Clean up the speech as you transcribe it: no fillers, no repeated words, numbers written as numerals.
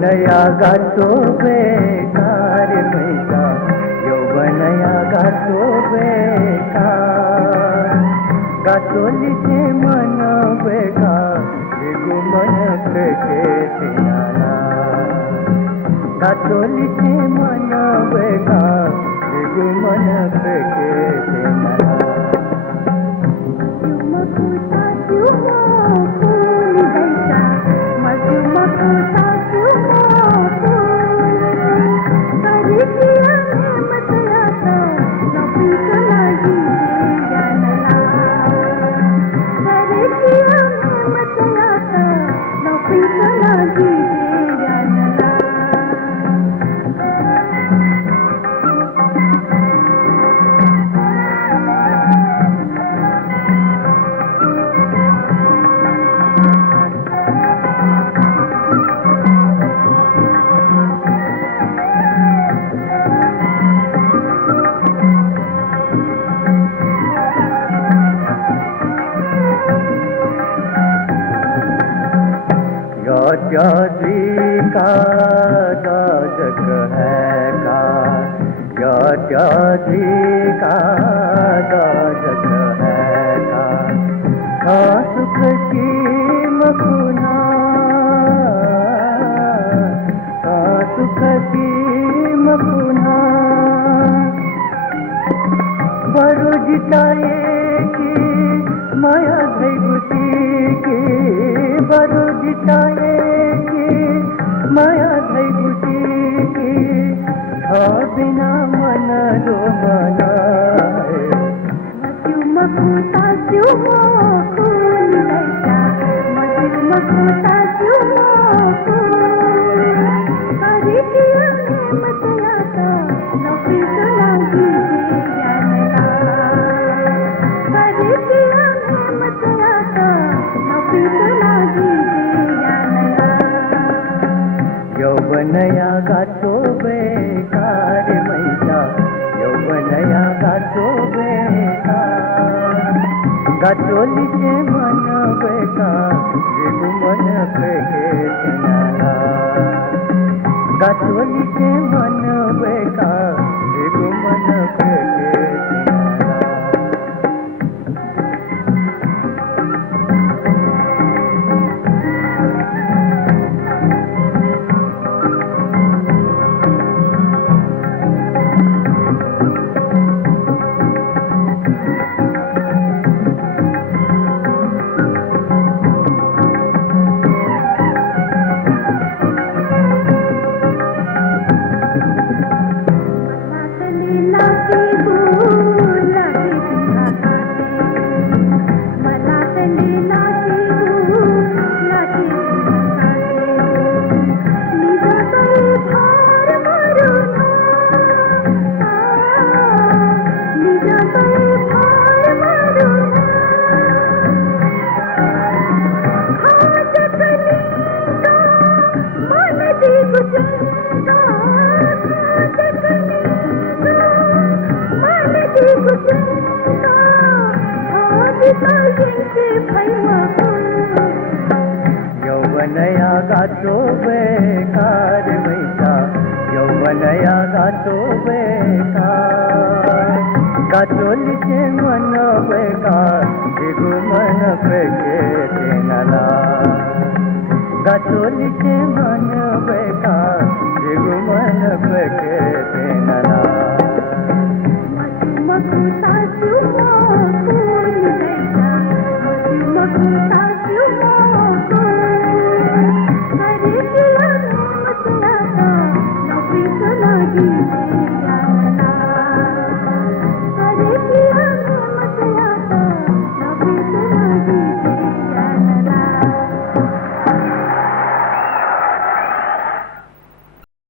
यौवनया गातो बेकार मैसा यौवनया गातो बेकार गातोलीचे मन बेकार विगुमन फेके तिनाला गातोलीचे मन बेकार विगुमन फेके तिनाला जी का जग है का जी का जग है का सुख की मकुना सुख की मकुना बरु जिताए की माया धैबुती की बरु जिताए माया धैबुती की बिना मन रो मना मकुता क्यों खून लैसा मकुता क्यों अरे किया मत आता नौकरी तो लागी जानला अरे किया मत आता नौकरी तो लागी यौवनया गातो बेकार मैसा यौवनया गातो बेकार गातोलीचे मन बेकार विगुमन फेके तिनाला गातोलीचे मन बेकार विगुमन फेके तिनाला यौवनया गातो बेकार मैसा यौवनया गातो बेकार गातोलीचे मन बेकार विगुमन फेके तिनाला गातोलीचे मन बेकार विगुमन फेके तिनाला